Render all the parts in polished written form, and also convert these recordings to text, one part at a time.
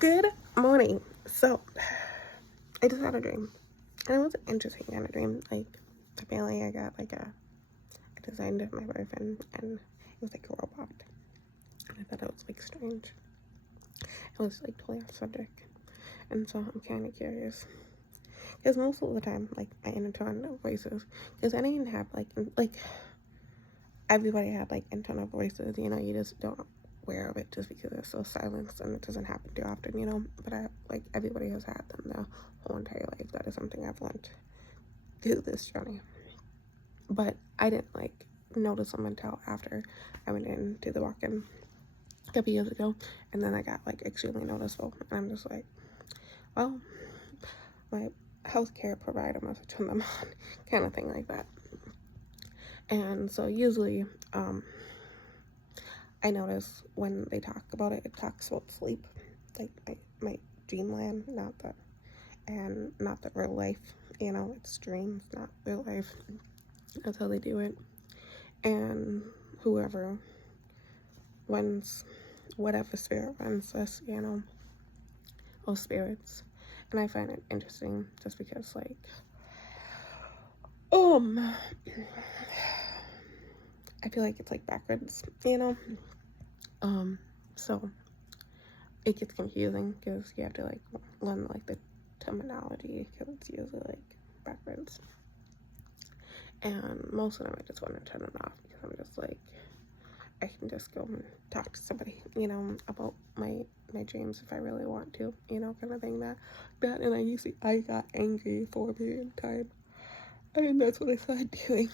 Good morning. So, I just had a dream, and it was an interesting kind of dream. Like, apparently, I got I designed my boyfriend, and it was like a robot. And I thought it was like strange. It was like totally off subject, and so I'm kind of curious because most of the time, like my internal voices, because I didn't have like everybody had like internal voices. You just don't aware of it just because it's so silenced and it doesn't happen too often. But I like everybody has had them their whole entire life. That is something I've learned through this journey. But I didn't like notice them until after I went into the walk-in a couple years ago, and then I got like extremely noticeable, and I'm just like, well, my healthcare provider must have turned them on, kind of thing like that. And so usually, I notice when they talk about it, it talks about sleep, like my dreamland, not the real life. It's dreams, not real life. That's how they do it. And whoever runs, whatever spirit runs this, those spirits. And I find it interesting just because, like, I feel like it's like backwards. So it gets confusing because you have to like learn like the terminology because it's usually like backwards. And most of them I just want to turn it off because I'm just like, I can just go and talk to somebody, about my dreams if I really want to, kind of thing. That and I got angry for a period of time, and that's what I started doing.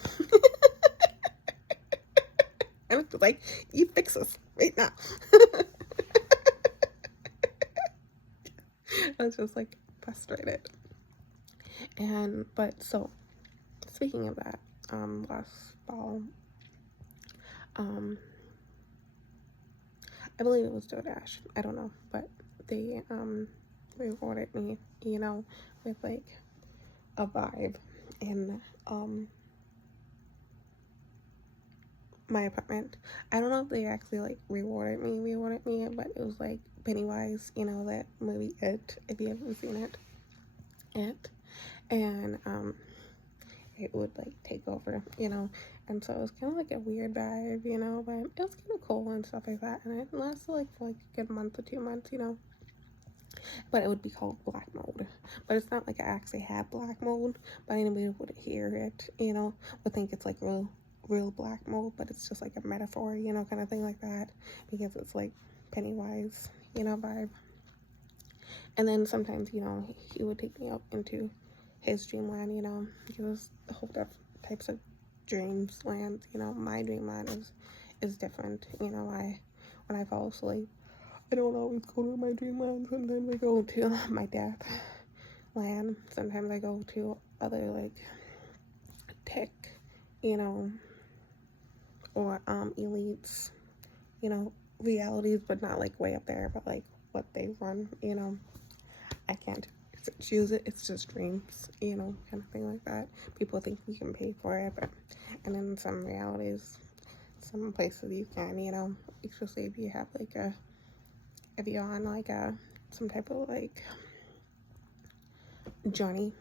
And it's like, you fix this right now. I was just like frustrated. But so speaking of that, last fall, I believe it was DoorDash. I don't know, but they rewarded me, with like a vibe in my apartment. I don't know if they actually like rewarded me, but it was like Pennywise, that movie It, if you haven't seen it, and it would like take over, and so it was kind of like a weird vibe, but it was kind of cool and stuff like that, and it lasted like for like a good month or 2 months, but it would be called black mold. But it's not like I actually have black mold, but anybody would hear it, would think it's like real black mold, but it's just like a metaphor, kind of thing like that, because it's like Pennywise, vibe. And then sometimes, he would take me out into his dreamland, he was a whole different types of dreams lands, my dreamland is different, when I fall asleep, I don't always go to my dreamland. Sometimes I go to my death land. Sometimes I go to other like tech, or elites, realities, but not like way up there, but like what they run, I can't choose it. It's just dreams, kind of thing like that. People think you can pay for it, and in some realities, some places you can, especially if you have if you're on like some type of like journey,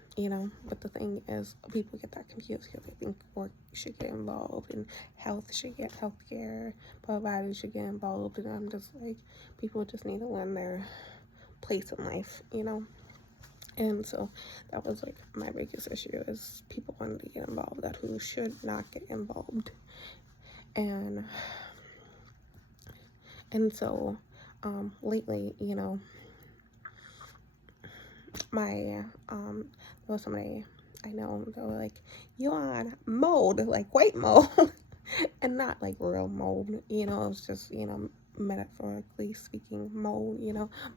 but the thing is, people get that confused because they think work should get involved and health should get healthcare, providers should get involved, and I'm just like, people just need to learn their place in life, and so that was like my biggest issue is people wanted to get involved that who should not get involved, and so lately, my there was somebody I know, they were like, you're on mold, like white mold, and not like real mold, it was just, metaphorically speaking mold,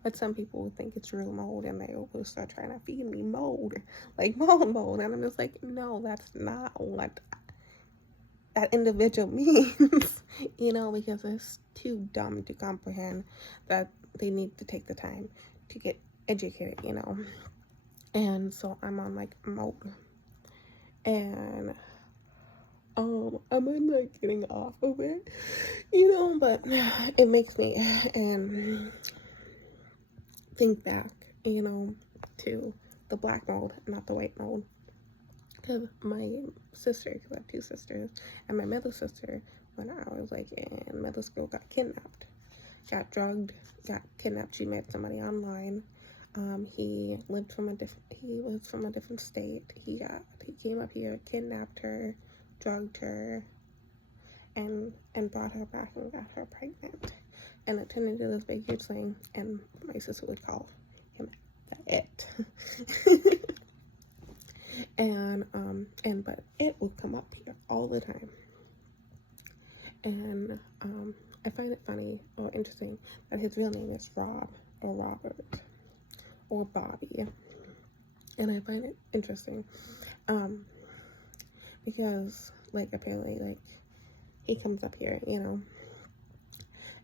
but some people think it's real mold and they will start trying to feed me mold, like mold, and I'm just like, no, that's not what that individual means, because it's too dumb to comprehend that they need to take the time to get educated, and so I'm on like mold, and I'm in like getting off of it, but it makes me, and think back, you know, to the black mold, not the white mold. Because my sister, because I have two sisters, and my middle sister, when I was like in middle school, got kidnapped, got drugged, got kidnapped. She met somebody online. He lived from a different. He was from a different state. He came up here, kidnapped her, drugged her, and brought her back and got her pregnant. And it turned into this big huge thing. And my sister would call him it. But it will come up here all the time. And I find it funny or interesting that his real name is Rob or Robert or Bobby. And I find it interesting because, like, apparently, like, he comes up here, you know,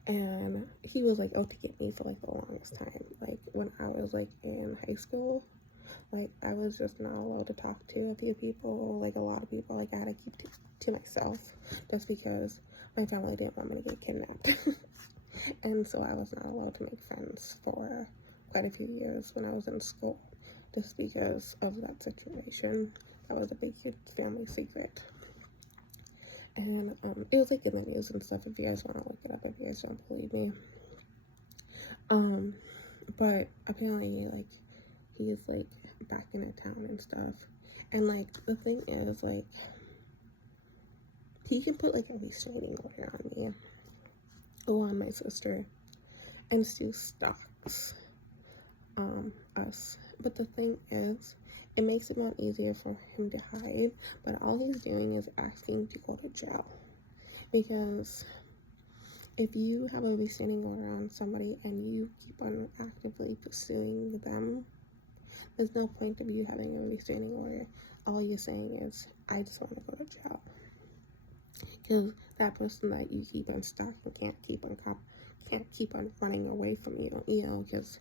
and he was, like, out to get me for, like, the longest time. Like, when I was, like, in high school, like, I was just not allowed to talk to a few people, like, a lot of people. Like, I had to keep to myself just because my family didn't want me to get kidnapped. And so I was not allowed to make friends for quite a few years when I was in school, just because of that situation. That was a big, huge family secret. And it was, like, in the news and stuff, if you guys want to look it up, if you guys don't believe me. But apparently, like, he's, like, back in a town and stuff. And, like, the thing is, like, he can put, like, a restraining order on me or on my sister and still stalks us. But the thing is, it makes it not easier for him to hide, but all he's doing is asking to go to jail. Because if you have a restraining order on somebody and you keep on actively pursuing them, there's no point of you having a restraining order. All you're saying is, I just want to go to jail. Because that person that you keep on stalking can't keep on running away from you, you know, because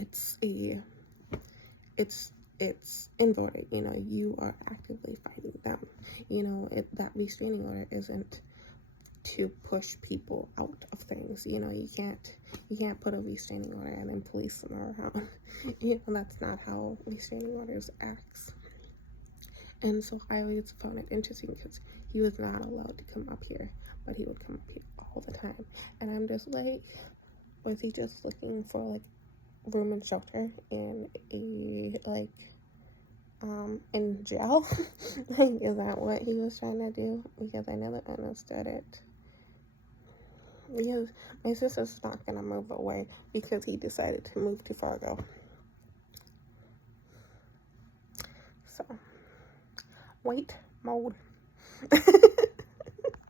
it's inverted, you know, you are actively fighting them, you know, that restraining order isn't to push people out of things, you know, you can't put a restraining order and then police them around, you know, that's not how restraining orders acts. And so I always found it interesting because he was not allowed to come up here, but he would come up here all the time, and I'm just like, was he just looking for, like, room and shelter in in jail? Like, is that what he was trying to do? Because I never understood it. Because my sister's not gonna move away because he decided to move to Fargo. So, white mold.